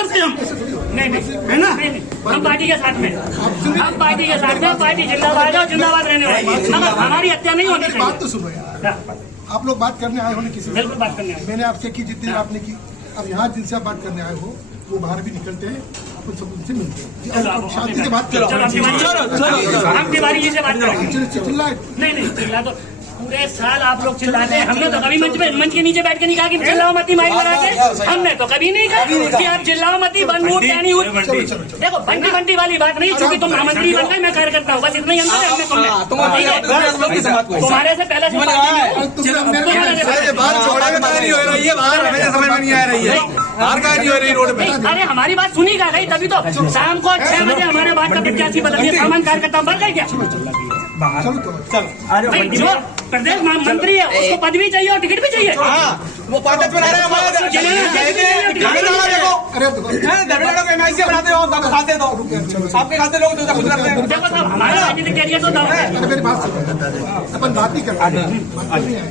वर्ष हम नहीं है ना, हम पार्टी के साथ में, हम पार्टी के साथ में, पार्टी जिंदाबाद है, जिंदाबाद रहने वाली, मगर हमारी हत्या नहीं होनी चाहिए। बात तो सुनो यार, आप लोग बात करने आए हो ना किसी, बिल्कुल बात करने आए। मैंने आपसे की जितनी आपने की, अब यहाँ जिनसे आप बात करने आए हो वो बाहर भी निकलते हैं, अपन सब उनसे मिलते हैं, शांति से बात करो। हम तिवारी जी से बात करेंगे। चिल्लाए नहीं चिल्ला तो पूरे साल आप लोग चिल्लाते हैं, हमने तो कभी मंच के नीचे बैठ के नहीं कहा कि चिल्लाओ मती माइक लगा के, हमने तो कभी नहीं कहा कि आप चिल्लाओ मती बनूट कहनी हो। देखो बंटी बंटी वाली बात नहीं, क्योंकि तुम महामंत्री बन गए, मैं कार्यकर्ता हूँ, बस इतना ही अंतर है हमने तुम्हारे से पहले अरे हमारी बात सुनी का गई, तभी तो शाम को 6 बजे हमारे बात का प्रत्याशी बदल दिया, सामान कार्यकर्ता बढ़ गए क्या? भाई जो प्रदेश मंत्री है उसको पदवी चाहिए और टिकट भी चाहिए। वो पार्टी बना रहे खाते दो, आपके खाते लोग देखो साहब, हमारा राजनीतिक कैरियर तो मेरी बात सुनो, अपन बात ही करते हैं।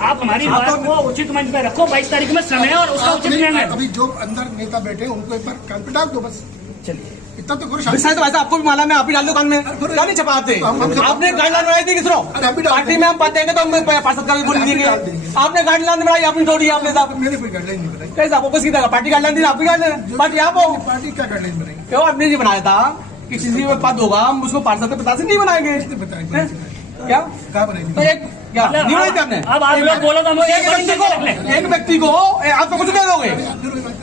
आप हमारी बात को उचित मंच में रखो, 22 तारीख में समय और उसका उचित निर्णय। अभी जो अंदर नेता बैठे उनको एक बार कान पे डाल दो बस, चलिए इतना तो करो। तो वैसा आपको भी माला में आप ही डाल दो कान में, क्या नहीं छपाते? आपने गाइडलाइन बनाई थी किसरो? पार्टी में हम पाते हैं तो हम पार्षद का भी बोल देंगे, आपने गाइडलाइन बनाई, आपने छोड़ी, आपने मैंने कोई गाइडलाइन नहीं बनाई। कैसे आपको किसी पार्टी गाइडलाइन दी? आपकी गाइडलाइन पार्टी आप हो, पार्टी क्या गाइडलाइन बनाई? क्यों आपने नहीं बनाया था कि किसी में पद होगा हम उसको पार्षद के पता से नहीं बनाएंगे? क्या कहाँ बनाएंगे? क्या नहीं बनाई थी आपने? अब आप लोग बोलो तो हम एक व्यक्ति को आप तो कुछ दे दोगे,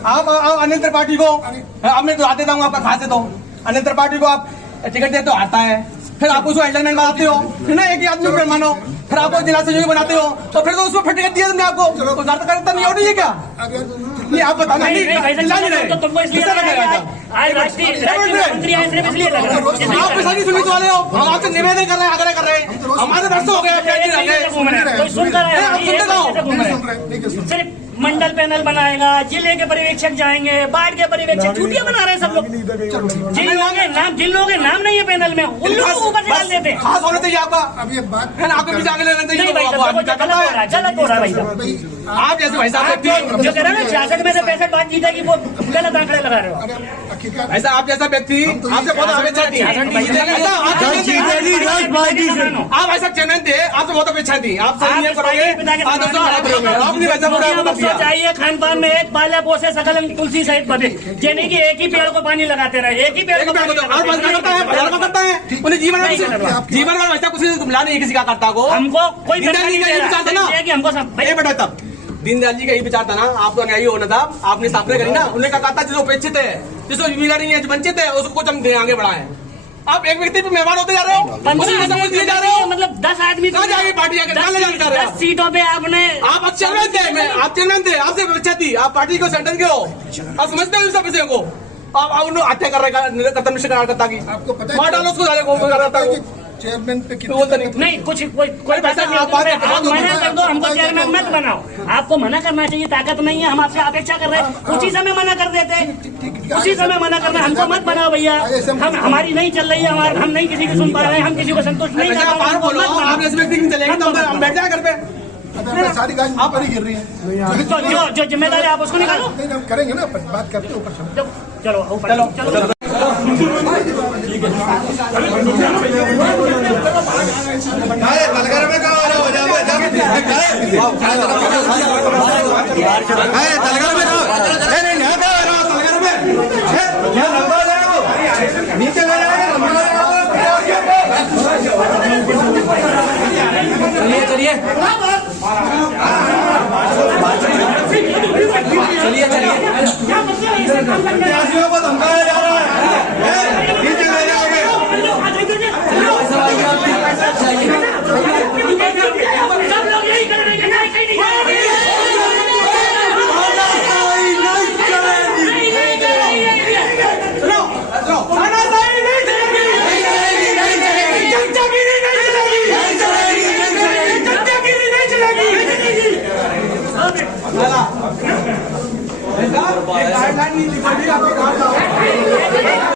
आप अनिल त्रिपाठी को अब मैं तो आते दूंगा आपका खासे दो, अनिल त्रिपाठी को आप टिकट देते हो आता है, फिर आप उसको हेडलाइन बनाते हो, फिर ना एक ही आदमी को मानो, फिर आप जिला सहयोगी बनाते हो, तो फिर तो उसको फिर टिकट दिया तुमने, आपको कार्यकर्ता नहीं हो रही है क्या? नहीं आप बताना आप सारी सुविधा वाले हो, हम आपसे निवेदन कर रहे हैं, आग्रह कर रहे हैं, हमारे दर्शक हो गए। सिर्फ मंडल पैनल बनाएगा, जिले के पर्यवेक्षक जाएंगे, वार्ड के पर्यवेक्षक, छुट्टियां बना रहे हैं सब लोग। जिन लोगों के नाम नहीं है पैनल में उन लोगों को ऊपर से डाल देते हैं। खास होना चाहिए आपका, अब ये बात है ना, आपको भी आगे लेना चाहिए। गलत हो रहा है भाई साहब, आप जैसे भाई साहब व्यक्ति जो कह रहे हैं ना 66 में से 65 बात जीतेगी, वो गलत आंकड़े लगा रहे हो। ऐसा आप जैसा व्यक्ति आपसे बहुत अपेक्षा थी, आप ऐसा चैनल थे, आपसे बहुत अपेक्षा थी, आप सही करोगे। चाहिए खान पान में एक पाले पोसे सकल तुलसी सहित बने, यानी कि एक ही पेड़ को पानी लगाते रहे, एक ही पेड़ को करता है उन्हें जीवन में वैसा कुछ मिला नहीं किसी का करता को। हमको कोई हमको बेटा तब दीनदयाल जी का यही विचार था ना, आपको न्याय होना था, आपने स्थापना करी ना, उन्होंने कहा था जिसको उपेक्षित है, जिसको मिला नहीं है, जो वंचित है, उसको कुछ हम आगे बढ़ाएं। आप एक व्यक्ति पे मेहमान होते जा रहे हो, दिए जा रहे हो, मतलब 10 आदमी कहाँ जाएगी पार्टी आगे 10 सीटों पे आपने आप चेयरमैन थे, आप चेयरमैन थे, आपसे अपेक्षा थी, आप पार्टी को सेंटर के हो, आप समझते हो इस विषय को, आप उन्होंने हत्या कर रहे कदम निश्चित कार्यकर्ता की, आपको पता है डालो उसको चेयरमैन पे नहीं कुछ कोई पैसा मना कर दो, हमको चेयरमैन मत बनाओ, आपको मना करना चाहिए, ताकत नहीं है, हम आपसे अपेक्षा कर रहे हैं, उसी समय मना कर देते, उसी समय मना करना, हमको मत बनाओ भैया, हम हमारी नहीं चल रही है, हम नहीं किसी की सुन पा रहे हैं, हम किसी को संतुष्ट नहीं कर पा रहे हैं, सारी गाड़ी आप ही गिर रही है, जो जिम्मेदारी आप उसको निकालो, करेंगे ना बात करते ऊपर, चलो चलो चलिए